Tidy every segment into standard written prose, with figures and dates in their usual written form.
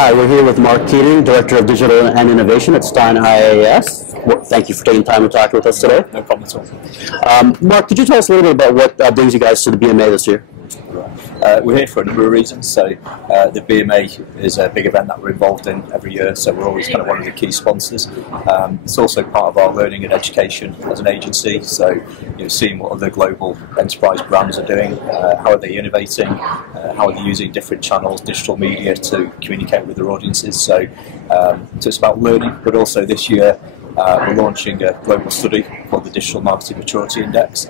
Hi, we're here with Marc Keating, Director of Digital and Innovation at Stein IAS. Well, thank you for taking time to talk with us today. No problem at all. Marc, could you tell us a little bit about what brings you guys to the BMA this year? We're here for a number of reasons. So the BMA is a big event that we're involved in every year, so we're always kind of one of the key sponsors. It's also part of our learning and education as an agency, so seeing what other global enterprise brands are doing, how are they innovating, how are they using different channels, digital media to communicate with their audiences. So it's about learning, but also this year we're launching a global study called the Digital Marketing Maturity Index.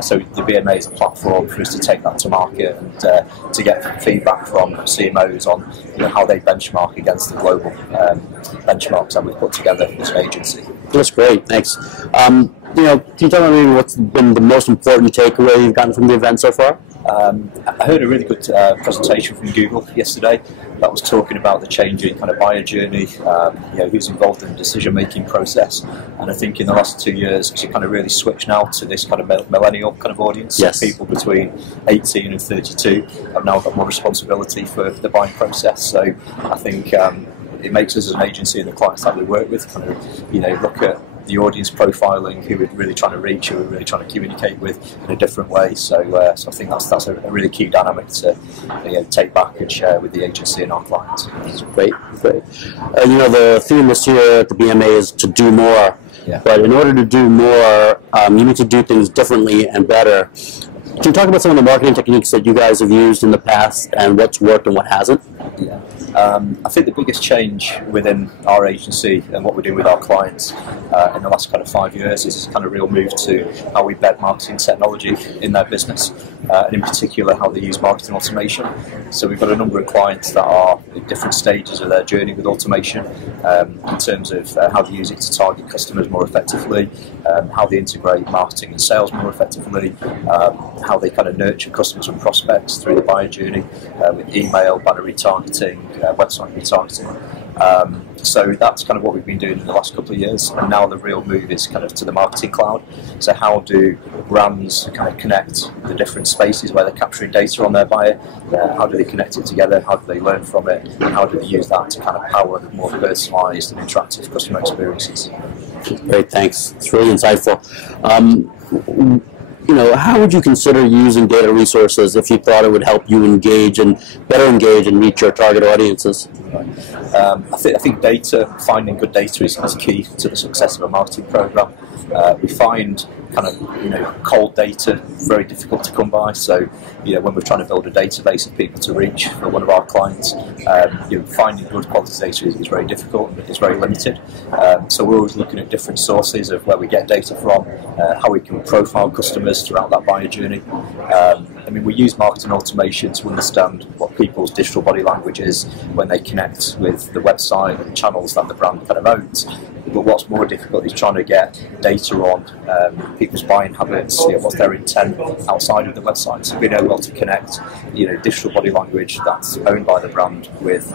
So the BMA is a platform for us to take that to market and to get feedback from CMOs on how they benchmark against the global benchmarks that we've put together as an agency. That's great, thanks. Can you tell me what's been the most important takeaway you've gotten from the event so far? I heard a really good presentation from Google yesterday that was talking about the changing kind of buyer journey, who's involved in the decision-making process. And I think in the last 2 years, it's kind of really switched now to this kind of millennial kind of audience. Yes. People between 18 and 32 have now got more responsibility for the buying process. So I think it makes us as an agency and the clients that we work with kind of, look at the audience profiling, who we're really trying to reach, who we're really trying to communicate with in a different way. So I think that's a really key dynamic to take back and share with the agency and our clients. Great, great. The theme this year at the BMA is to do more. Yeah. But in order to do more, you need to do things differently and better. Can you talk about some of the marketing techniques that you guys have used in the past and what's worked and what hasn't? Yeah. I think the biggest change within our agency and what we do with our clients in the last kind of 5 years is this kind of real move to how we embed marketing technology in their business, and in particular how they use marketing automation. So we've got a number of clients that are at different stages of their journey with automation, in terms of how they use it to target customers more effectively, how they integrate marketing and sales more effectively, how they kind of nurture customers and prospects through the buyer journey with email, banner retargeting, website retargeting. So that's kind of what we've been doing in the last couple of years, and now the real move is kind of to the marketing cloud. So how do brands kind of connect the different spaces where they're capturing data on their buyer? How do they connect it together? How do they learn from it? And how do they use that to kind of power the more personalised and interactive customer experiences? Great, thanks. It's really insightful. How would you consider using data resources if you thought it would help you better engage and reach your target audiences? I think data, finding good data is key to the success of a marketing program. We find kind of cold data very difficult to come by. So when we're trying to build a database of people to reach for one of our clients, finding good quality data is very difficult. It's very limited. So we're always looking at different sources of where we get data from, how we can profile customers throughout that buyer journey. We use marketing automation to understand what people's digital body language is when they connect with the website and channels that the brand kind of owns. But what's more difficult is trying to get data on people's buying habits, what's their intent outside of the website. So being able to connect, digital body language that's owned by the brand with,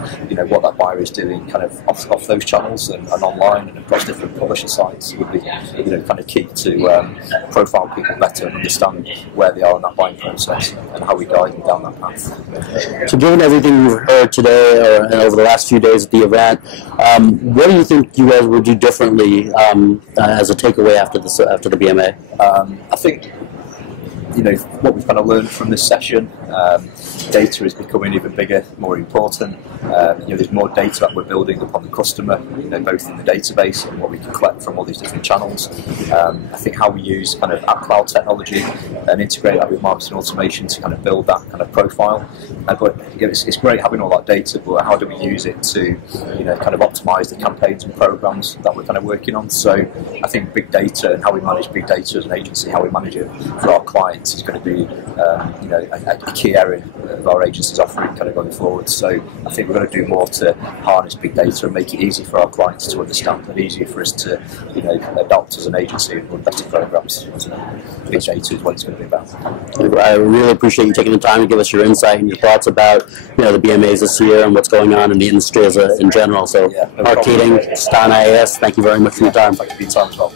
what that buyer is doing, kind of off those channels and online and across different publisher sites would be, kind of key to profile people better and understand where they are in that buying process and how we guide them down that path. So given everything you've heard today or over the last few days at the event, what do you think you guys would do differently as a takeaway after the BMA? I think what we've kind of learned from this session, data is becoming even bigger, more important. There's more data that we're building upon the customer, both in the database and what we can collect from all these different channels. I think how we use kind of app cloud technology and integrate that with marketing automation to kind of build that kind of profile. But it's great having all that data, but how do we use it to kind of optimize the campaigns and programs that we're kind of working on? So I think big data and how we manage big data as an agency, how we manage it for our clients is going to be a key area of our agency's offering kind of going forward. So I think we're going to do more to harness big data and make it easy for our clients to understand and easier for us to adopt as an agency and run better programs. Big data is what it's going to be about. I really appreciate you taking the time to give us your insight and your thoughts about the BMAs this year and what's going on in the industry in general. So Marc Keating, Stein IAS, thank you very much for your time. Thank you for your time as well.